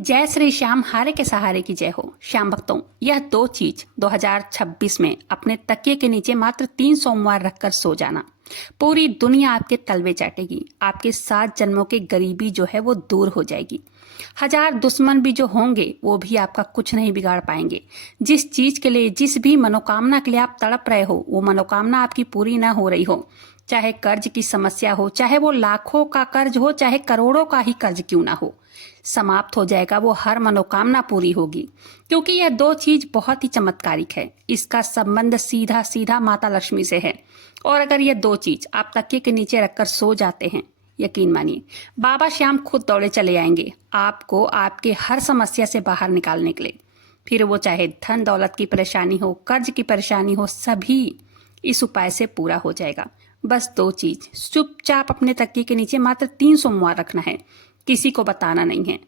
जय श्री श्याम हारे के सहारे की जय हो। श्याम भक्तों, यह दो चीज 2026 में अपने तकिए के नीचे मात्र 3 सोमवार रखकर सो जाना। पूरी दुनिया आपके तलवे चाटेगी। आपके 7 जन्मों की गरीबी जो है वो दूर हो जाएगी। हजार दुश्मन भी जो होंगे वो भी आपका कुछ नहीं बिगाड़ पाएंगे। जिस चीज के लिए, जिस भी मनोकामना के लिए आप तड़प रहे हो, वो मनोकामना आपकी पूरी ना हो रही हो, चाहे कर्ज की समस्या हो, चाहे वो लाखों का कर्ज हो, चाहे करोड़ों का ही कर्ज क्यों ना हो, समाप्त हो जाएगा। वो हर मनोकामना पूरी होगी, क्योंकि यह दो चीज बहुत ही चमत्कारिक है। इसका संबंध सीधा सीधा माता लक्ष्मी से है। और अगर ये दो चीज आप तकिए के नीचे रखकर सो जाते हैं, यकीन मानिए बाबा श्याम खुद दौड़े चले आएंगे आपको आपके हर समस्या से बाहर निकालने के लिए। फिर वो चाहे धन दौलत की परेशानी हो, कर्ज की परेशानी हो, सभी इस उपाय से पूरा हो जाएगा। बस दो चीज चुपचाप अपने तकिए के नीचे मात्र 3 सोमवार रखना है। किसी को बताना नहीं है,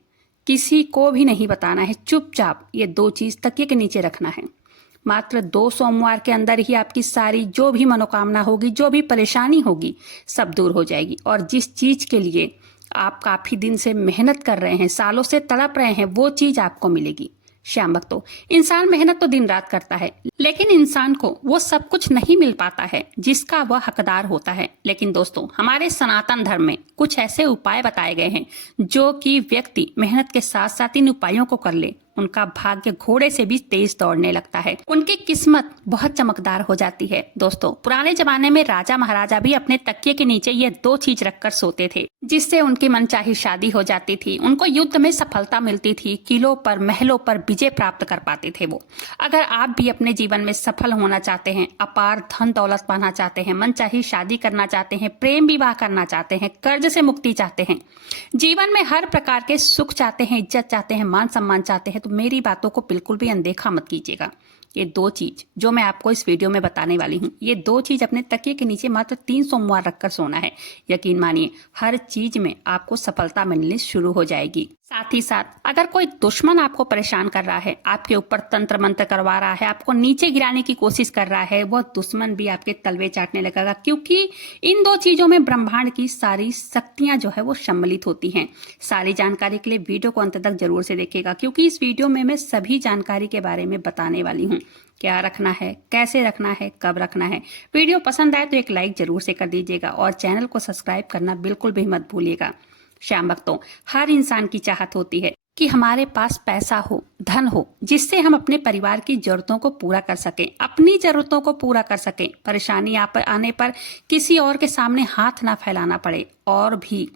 किसी को भी नहीं बताना है। चुपचाप ये दो चीज तकिए के नीचे रखना है। मात्र 2 सोमवार के अंदर ही आपकी सारी जो भी मनोकामना होगी, जो भी परेशानी होगी, सब दूर हो जाएगी। और जिस चीज के लिए आप काफी दिन से मेहनत कर रहे हैं, सालों से तड़प रहे हैं, वो चीज आपको मिलेगी। श्याम भक्तों, इंसान मेहनत तो दिन रात करता है, लेकिन इंसान को वो सब कुछ नहीं मिल पाता है जिसका वह हकदार होता है। लेकिन दोस्तों, हमारे सनातन धर्म में कुछ ऐसे उपाय बताए गए हैं जो कि व्यक्ति मेहनत के साथ साथ इन उपायों को कर ले, उनका भाग्य घोड़े से भी तेज दौड़ने लगता है। उनकी किस्मत बहुत चमकदार हो जाती है। दोस्तों, पुराने जमाने में राजा महाराजा भी अपने तकिए के नीचे ये दो चीज रखकर सोते थे, जिससे उनकी मनचाही शादी हो जाती थी, उनको युद्ध में सफलता मिलती थी, किलों पर महलों पर विजय प्राप्त कर पाते थे वो। अगर आप भी अपने जीवन में सफल होना चाहते हैं, अपार धन दौलत पाना चाहते हैं, मनचाही शादी करना चाहते हैं, प्रेम विवाह करना चाहते हैं, कर्ज से मुक्ति चाहते हैं, जीवन में हर प्रकार के सुख चाहते हैं, इज्जत चाहते हैं, मान सम्मान चाहते हैं, तो मेरी बातों को बिल्कुल भी अनदेखा मत कीजिएगा। ये दो चीज जो मैं आपको इस वीडियो में बताने वाली हूँ, ये दो चीज अपने तकिए के नीचे मात्र 3 सोमवार रखकर सोना है। यकीन मानिए हर चीज में आपको सफलता मिलनी शुरू हो जाएगी। साथ ही साथ अगर कोई दुश्मन आपको परेशान कर रहा है, आपके ऊपर तंत्र मंत्र करवा रहा है, आपको नीचे गिराने की कोशिश कर रहा है, वह दुश्मन भी आपके तलवे चाटने लगेगा, क्योंकि इन दो चीजों में ब्रह्मांड की सारी शक्तियां जो है वो सम्मिलित होती हैं। सारी जानकारी के लिए वीडियो को अंत तक जरूर से देखिएगा, क्योंकि इस वीडियो में मैं सभी जानकारी के बारे में बताने वाली हूँ। क्या रखना है, कैसे रखना है, कब रखना है। वीडियो पसंद आए तो एक लाइक जरूर से कर दीजिएगा और चैनल को सब्सक्राइब करना बिल्कुल भी मत भूलिएगा। श्याम भक्तों, हर इंसान की चाहत होती है कि हमारे पास पैसा हो, धन हो, जिससे हम अपने परिवार की जरूरतों को पूरा कर सकें, अपनी जरूरतों को पूरा कर सकें, परेशानी आने पर किसी और के सामने हाथ ना फैलाना पड़े, और भी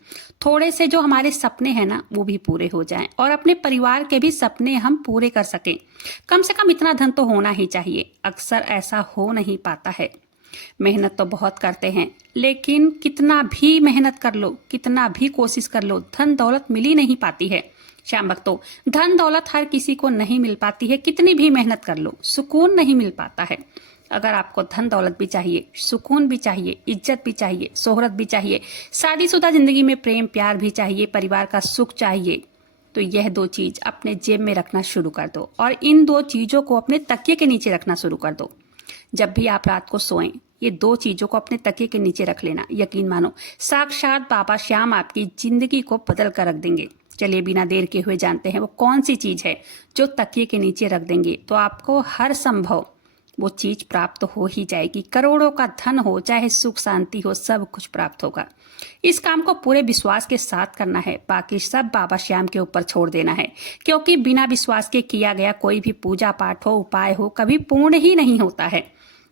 थोड़े से जो हमारे सपने हैं ना, वो भी पूरे हो जाएं, और अपने परिवार के भी सपने हम पूरे कर सकें। कम से कम इतना धन तो होना ही चाहिए। अक्सर ऐसा हो नहीं पाता है। मेहनत तो बहुत करते हैं, लेकिन कितना भी मेहनत कर लो, कितना भी कोशिश कर लो, धन दौलत मिल ही नहीं पाती है। श्याम भक्तों, धन दौलत हर किसी को नहीं मिल पाती है। कितनी भी मेहनत कर लो, सुकून नहीं मिल पाता है। अगर आपको धन दौलत भी चाहिए, सुकून भी चाहिए, इज्जत भी चाहिए, शोहरत भी चाहिए, शादीशुदा जिंदगी में प्रेम प्यार भी चाहिए, परिवार का सुख चाहिए, तो यह दो चीज अपने जेब में रखना शुरू कर दो, और इन दो चीजों को अपने तकिए के नीचे रखना शुरू कर दो। जब भी आप रात को सोएं, ये दो चीजों को अपने तकिए के नीचे रख लेना। यकीन मानो साक्षात बाबा श्याम आपकी जिंदगी को बदल कर रख देंगे। चलिए बिना देर के हुए जानते हैं वो कौन सी चीज है जो तकिए के नीचे रख देंगे तो आपको हर संभव वो चीज प्राप्त हो ही जाएगी। करोड़ों का धन हो, चाहे सुख शांति हो, सब कुछ प्राप्त होगा। इस काम को पूरे विश्वास के साथ करना है, बाकी सब बाबा श्याम के ऊपर छोड़ देना है, क्योंकि बिना विश्वास के किया गया कोई भी पूजा पाठ हो, उपाय हो, कभी पूर्ण ही नहीं होता है।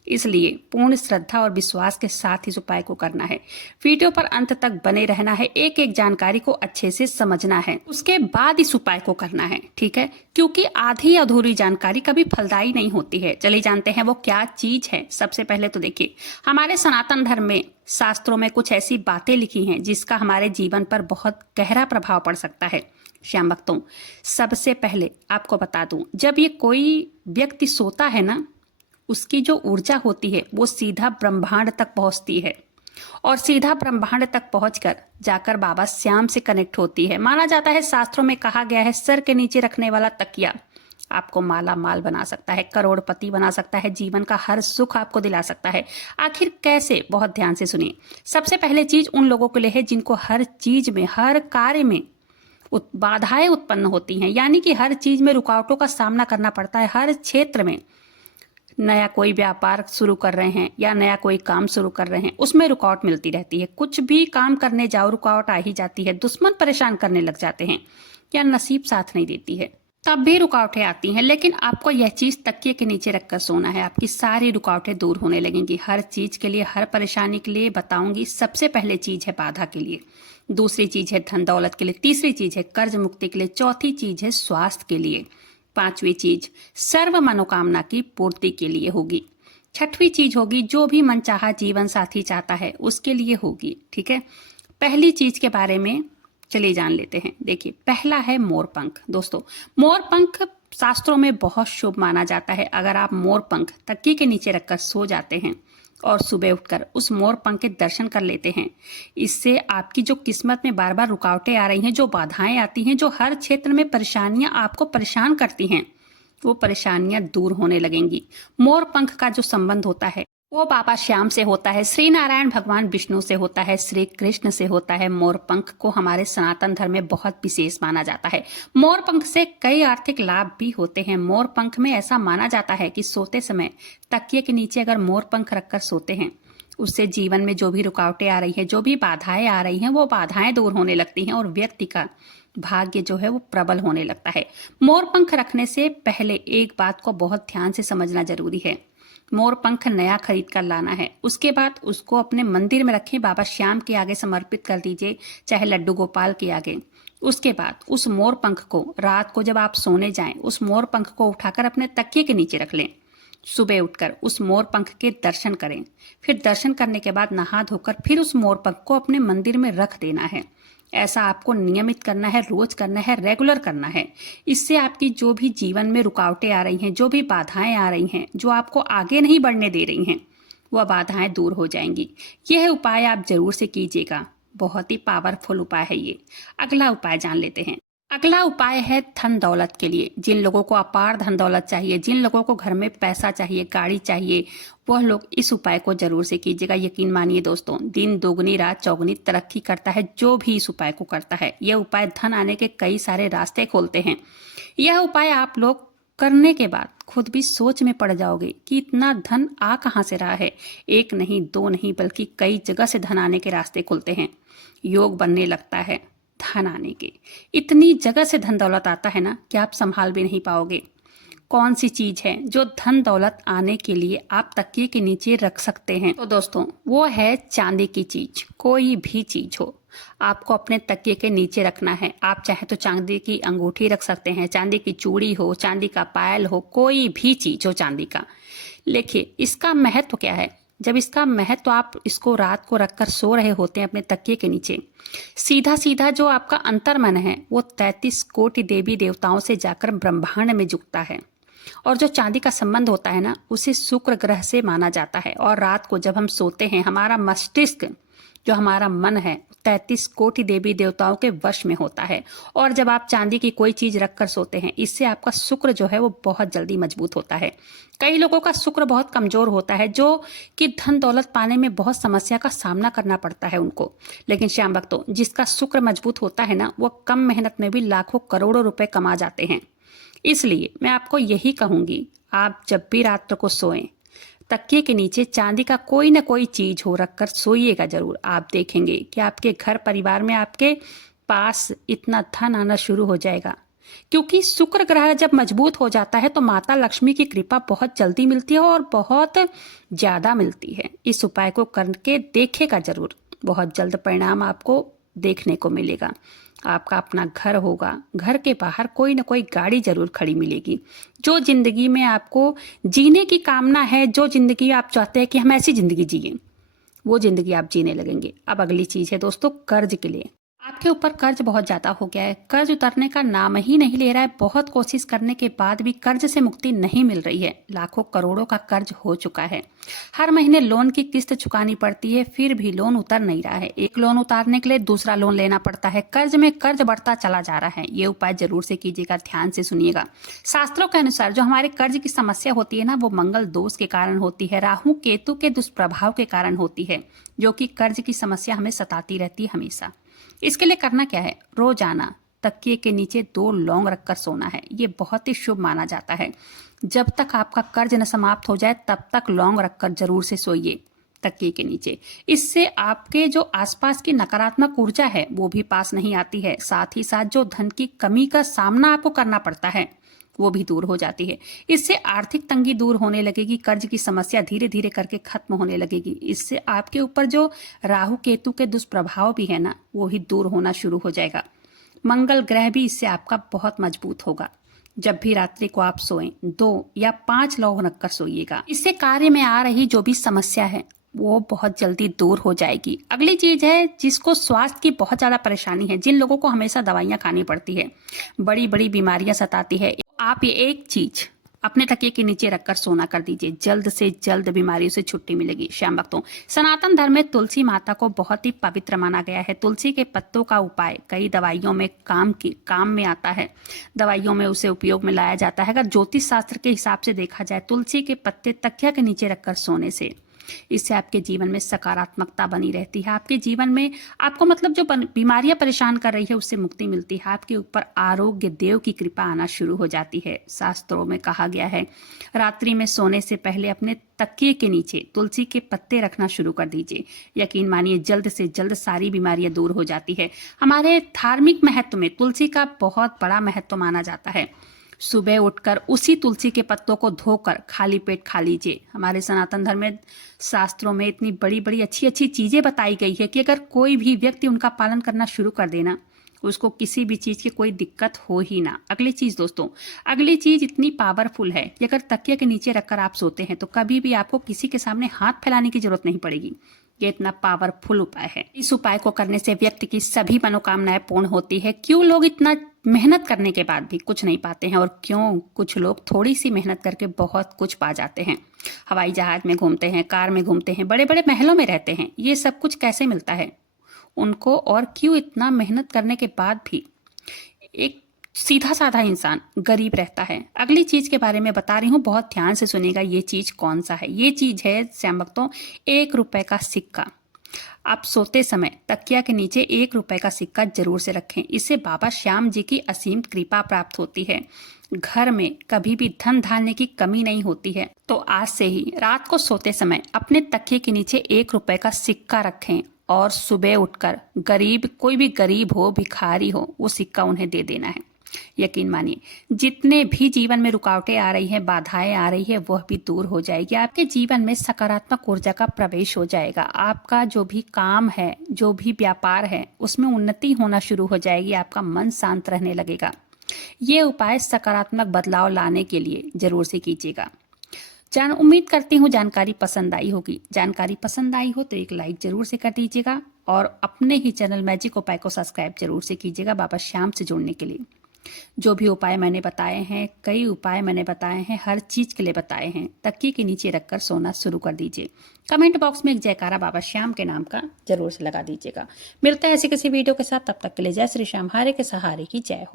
इसलिए पूर्ण श्रद्धा और विश्वास के साथ इस उपाय को करना है। वीडियो पर अंत तक बने रहना है, एक एक जानकारी को अच्छे से समझना है, उसके बाद इस उपाय को करना है, ठीक है? क्योंकि आधी अधूरी जानकारी कभी फलदायी नहीं होती है। चलिए जानते हैं वो क्या चीज है। सबसे पहले तो देखिए, हमारे सनातन धर्म में शास्त्रों में कुछ ऐसी बातें लिखी हैं जिसका हमारे जीवन पर बहुत गहरा प्रभाव पड़ सकता है। श्याम भक्तों, सबसे पहले आपको बता दूं, जब ये कोई व्यक्ति सोता है ना, उसकी जो ऊर्जा होती है वो सीधा ब्रह्मांड तक पहुंचती है, और सीधा ब्रह्मांड तक पहुंचकर जाकर बाबा श्याम से कनेक्ट होती है। माना जाता है, शास्त्रों में कहा गया है, सर के नीचे रखने वाला तकिया आपको माला माल बना सकता है, करोड़पति बना सकता है, जीवन का हर सुख आपको दिला सकता है। आखिर कैसे? बहुत ध्यान से सुनिए। सबसे पहले चीज उन लोगों के लिए है जिनको हर चीज में, हर कार्य में बाधाएं उत्पन्न होती हैं, यानी कि हर चीज में रुकावटों का सामना करना पड़ता है। हर क्षेत्र में नया कोई व्यापार शुरू कर रहे हैं या नया कोई काम शुरू कर रहे हैं, उसमें रुकावट मिलती रहती है। कुछ भी काम करने जाओ रुकावट आ ही जाती है। दुश्मन परेशान करने लग जाते हैं या नसीब साथ नहीं देती है, तब भी रुकावटें आती हैं। लेकिन आपको यह चीज तकिए के नीचे रखकर सोना है, आपकी सारी रुकावटें दूर होने लगेंगी। हर चीज के लिए, हर परेशानी के लिए बताऊंगी। सबसे पहले चीज है बाधा के लिए, दूसरी चीज है धन दौलत के लिए, तीसरी चीज है कर्ज मुक्ति के लिए, चौथी चीज है स्वास्थ्य के लिए, पांचवी चीज सर्व मनोकामना की पूर्ति के लिए होगी, छठवीं चीज होगी जो भी मनचाहा जीवन साथी चाहता है उसके लिए होगी। ठीक है, पहली चीज के बारे में चलिए जान लेते हैं। देखिए, पहला है मोरपंख। दोस्तों, मोरपंख शास्त्रों में बहुत शुभ माना जाता है। अगर आप मोरपंख तकिए के नीचे रखकर सो जाते हैं और सुबह उठकर उस मोरपंख के दर्शन कर लेते हैं, इससे आपकी जो किस्मत में बार बार रुकावटें आ रही हैं, जो बाधाएं आती हैं, जो हर क्षेत्र में परेशानियां आपको परेशान करती हैं, वो परेशानियां दूर होने लगेंगी। मोरपंख का जो संबंध होता है वो बाबा श्याम से होता है, श्री नारायण भगवान विष्णु से होता है, श्री कृष्ण से होता है। मोरपंख को हमारे सनातन धर्म में बहुत विशेष माना जाता है। मोरपंख से कई आर्थिक लाभ भी होते हैं। मोरपंख में ऐसा माना जाता है कि सोते समय तकिए के नीचे अगर मोरपंख रखकर सोते हैं, उससे जीवन में जो भी रुकावटें आ रही हैं, जो भी बाधाएं आ रही हैं, वो बाधाएं दूर होने लगती हैं और व्यक्ति का भाग्य जो है वो प्रबल होने लगता है। मोरपंख रखने से पहले एक बात को बहुत ध्यान से समझना जरूरी है। मोरपंख नया खरीद कर लाना है, उसके बाद उसको अपने मंदिर में रखें, बाबा श्याम के आगे समर्पित कर दीजिए, चाहे लड्डू गोपाल के आगे। उसके बाद उस मोरपंख को रात को जब आप सोने जाएं, उस मोरपंख को उठाकर अपने तकिए के नीचे रख लें। सुबह उठकर उस मोरपंख के दर्शन करें, फिर दर्शन करने के बाद नहा धोकर फिर उस मोरपंख को अपने मंदिर में रख देना है। ऐसा आपको नियमित करना है, रोज करना है, रेगुलर करना है। इससे आपकी जो भी जीवन में रुकावटें आ रही हैं, जो भी बाधाएं आ रही हैं, जो आपको आगे नहीं बढ़ने दे रही हैं, वह बाधाएं दूर हो जाएंगी। यह उपाय आप जरूर से कीजिएगा, बहुत ही पावरफुल उपाय है ये। अगला उपाय जान लेते हैं। अगला उपाय है धन दौलत के लिए। जिन लोगों को अपार धन दौलत चाहिए, जिन लोगों को घर में पैसा चाहिए, गाड़ी चाहिए, वह लोग इस उपाय को जरूर से कीजिएगा। यकीन मानिए दोस्तों, दिन दोगुनी रात चौगुनी तरक्की करता है जो भी इस उपाय को करता है। यह उपाय धन आने के कई सारे रास्ते खोलते हैं। यह उपाय आप लोग करने के बाद खुद भी सोच में पड़ जाओगे कि इतना धन आ कहाँ से रहा है। एक नहीं, दो नहीं, बल्कि कई जगह से धन आने के रास्ते खुलते हैं। योग बनने लगता है धन आने के। इतनी जगह से धन दौलत आता है ना कि आप संभाल भी नहीं पाओगे। कौन सी चीज है जो धन दौलत आने के लिए आप तकिए के नीचे रख सकते हैं? तो दोस्तों, वो है चांदी की चीज। कोई भी चीज हो, आपको अपने तकिए के नीचे रखना है। आप चाहे तो चांदी की अंगूठी रख सकते हैं, चांदी की चूड़ी हो, चांदी का पायल हो, कोई भी चीज हो चांदी का। देखिए, इसका महत्व क्या है। जब इसका महत्व, आप इसको रात को रखकर सो रहे होते हैं अपने तकिए के नीचे, सीधा सीधा जो आपका अंतर्मन है वो 33 कोटि देवी देवताओं से जाकर ब्रह्मांड में जुड़ता है। और जो चांदी का संबंध होता है ना, उसे शुक्र ग्रह से माना जाता है। और रात को जब हम सोते हैं, हमारा मस्तिष्क, जो हमारा मन है, 33 कोटि देवी देवताओं के वश में होता है। और जब आप चांदी की कोई चीज रखकर सोते हैं, इससे आपका शुक्र जो है वो बहुत जल्दी मजबूत होता है। कई लोगों का शुक्र बहुत कमजोर होता है, जो कि धन दौलत पाने में बहुत समस्या का सामना करना पड़ता है उनको। लेकिन श्याम भक्तों, जिसका शुक्र मजबूत होता है ना, वो कम मेहनत में भी लाखों करोड़ों रुपए कमा जाते हैं। इसलिए मैं आपको यही कहूंगी, आप जब भी रात्र को सोएं, तकिए के नीचे चांदी का कोई ना कोई चीज हो रखकर सोइएगा जरूर। आप देखेंगे कि आपके घर परिवार में, आपके पास इतना धन आना शुरू हो जाएगा। क्योंकि शुक्र ग्रह जब मजबूत हो जाता है तो माता लक्ष्मी की कृपा बहुत जल्दी मिलती है और बहुत ज्यादा मिलती है। इस उपाय को करके देखेगा जरूर, बहुत जल्द परिणाम आपको देखने को मिलेगा। आपका अपना घर होगा, घर के बाहर कोई ना कोई गाड़ी जरूर खड़ी मिलेगी। जो जिंदगी में आपको जीने की कामना है, जो जिंदगी आप चाहते हैं कि हम ऐसी जिंदगी जिए, वो जिंदगी आप जीने लगेंगे। अब अगली चीज है दोस्तों, कर्ज के लिए। आपके ऊपर कर्ज बहुत ज्यादा हो गया है, कर्ज उतरने का नाम ही नहीं ले रहा है। बहुत कोशिश करने के बाद भी कर्ज से मुक्ति नहीं मिल रही है। लाखों करोड़ों का कर्ज हो चुका है। हर महीने लोन की किस्त चुकानी पड़ती है, फिर भी लोन उतर नहीं रहा है। एक लोन उतारने के लिए दूसरा लोन लेना पड़ता है। कर्ज में कर्ज बढ़ता चला जा रहा है। ये उपाय जरूर से कीजिएगा, ध्यान से सुनिएगा। शास्त्रों के अनुसार जो हमारे कर्ज की समस्या होती है ना, वो मंगल दोष के कारण होती है, राहु केतु के दुष्प्रभाव के कारण होती है, जो कि कर्ज की समस्या हमें सताती रहती है हमेशा। इसके लिए करना क्या है, रोजाना तकिए के नीचे 2 लौंग रखकर सोना है। ये बहुत ही शुभ माना जाता है। जब तक आपका कर्ज न समाप्त हो जाए तब तक लौंग रखकर जरूर से सोइए तकिए के नीचे। इससे आपके जो आसपास की नकारात्मक ऊर्जा है वो भी पास नहीं आती है। साथ ही साथ जो धन की कमी का सामना आपको करना पड़ता है वो भी दूर हो जाती है। इससे आर्थिक तंगी दूर होने लगेगी, कर्ज की समस्या धीरे धीरे करके खत्म होने लगेगी। इससे आपके ऊपर जो राहु केतु के दुष्प्रभाव भी है ना, वो भी दूर होना शुरू हो जाएगा। मंगल ग्रह भी इससे आपका बहुत मजबूत होगा। जब भी रात्रि को आप सोएं 2 या 5 लौंग रखकर सोइएगा। इससे कार्य में आ रही जो भी समस्या है वो बहुत जल्दी दूर हो जाएगी। अगली चीज है, जिसको स्वास्थ्य की बहुत ज्यादा परेशानी है, जिन लोगों को हमेशा दवाइयां खानी पड़ती है, बड़ी बड़ी बीमारियां सताती है, आप ये एक चीज अपने तकिए के नीचे रखकर सोना कर दीजिए। जल्द से जल्द बीमारियों से छुट्टी मिलेगी। श्याम भक्तों, सनातन धर्म में तुलसी माता को बहुत ही पवित्र माना गया है। तुलसी के पत्तों का उपाय कई दवाइयों में काम में आता है। दवाइयों में उसे उपयोग में लाया जाता है। अगर ज्योतिष शास्त्र के हिसाब से देखा जाए, तुलसी के पत्ते तकिया के नीचे रखकर सोने से, इससे आपके जीवन में सकारात्मकता बनी रहती है। आपके जीवन में आपको मतलब जो बीमारियां परेशान कर रही है उससे मुक्ति मिलती है। आपके ऊपर आरोग्य देव की कृपा आना शुरू हो जाती है। शास्त्रों में कहा गया है, रात्रि में सोने से पहले अपने तकिए के नीचे तुलसी के पत्ते रखना शुरू कर दीजिए। यकीन मानिए जल्द से जल्द सारी बीमारियां दूर हो जाती है। हमारे धार्मिक महत्व में तुलसी का बहुत बड़ा महत्व माना जाता है। सुबह उठकर उसी तुलसी के पत्तों को धोकर खाली पेट खा लीजिए। हमारे सनातन धर्म में शास्त्रों में इतनी बड़ी बड़ी अच्छी अच्छी चीजें बताई गई है कि अगर कोई भी व्यक्ति उनका पालन करना शुरू कर देना, उसको किसी भी चीज की कोई दिक्कत हो ही ना। अगली चीज दोस्तों, अगली चीज इतनी पावरफुल है कि अगर तकिया के नीचे रखकर आप सोते हैं तो कभी भी आपको किसी के सामने हाथ फैलाने की जरूरत नहीं पड़ेगी। ये इतना पावरफुल उपाय है। इस उपाय को करने से व्यक्ति की सभी मनोकामनाएं पूर्ण होती है। क्यों लोग इतना मेहनत करने के बाद भी कुछ नहीं पाते हैं, और क्यों कुछ लोग थोड़ी सी मेहनत करके बहुत कुछ पा जाते हैं। हवाई जहाज में घूमते हैं, कार में घूमते हैं, बड़े बड़े महलों में रहते हैं, ये सब कुछ कैसे मिलता है उनको? और क्यों इतना मेहनत करने के बाद भी एक सीधा साधा इंसान गरीब रहता है? अगली चीज के बारे में बता रही हूँ, बहुत ध्यान से सुनिएगा। ये चीज कौन सा है? ये चीज है श्याम भक्तों, 1 रुपए का सिक्का। आप सोते समय तकिया के नीचे 1 रुपए का सिक्का जरूर से रखें। इससे बाबा श्याम जी की असीम कृपा प्राप्त होती है। घर में कभी भी धन धान्य की कमी नहीं होती है। तो आज से ही रात को सोते समय अपने तकिए के नीचे 1 रुपए का सिक्का रखें और सुबह उठकर गरीब, कोई भी गरीब हो, भिखारी हो, वो सिक्का उन्हें दे देना है। यकीन मानिए जितने भी जीवन में रुकावटें आ रही हैं, बाधाएं आ रही है, वह भी दूर हो जाएगी। आपके जीवन में सकारात्मक ऊर्जा का प्रवेश हो जाएगा। आपका जो भी काम है, जो भी व्यापार है, उसमें उन्नति होना शुरू हो जाएगी। आपका मन शांत रहने लगेगा। ये उपाय सकारात्मक बदलाव लाने के लिए जरूर से कीजिएगा। उम्मीद करती हूँ जानकारी पसंद आई होगी। जानकारी पसंद आई हो तो एक लाइक जरूर से कर दीजिएगा और अपने ही चैनल मैजिक उपाय को सब्सक्राइब जरूर से कीजिएगा बाबा श्याम से जुड़ने के लिए। जो भी उपाय मैंने बताए हैं, कई उपाय मैंने बताए हैं, हर चीज के लिए बताए हैं। तकिए के नीचे रखकर सोना शुरू कर दीजिए। कमेंट बॉक्स में एक जयकारा बाबा श्याम के नाम का जरूर से लगा दीजिएगा। मिलते हैं ऐसी किसी वीडियो के साथ, तब तक के लिए जय श्री श्याम, हारे के सहारे की जय हो।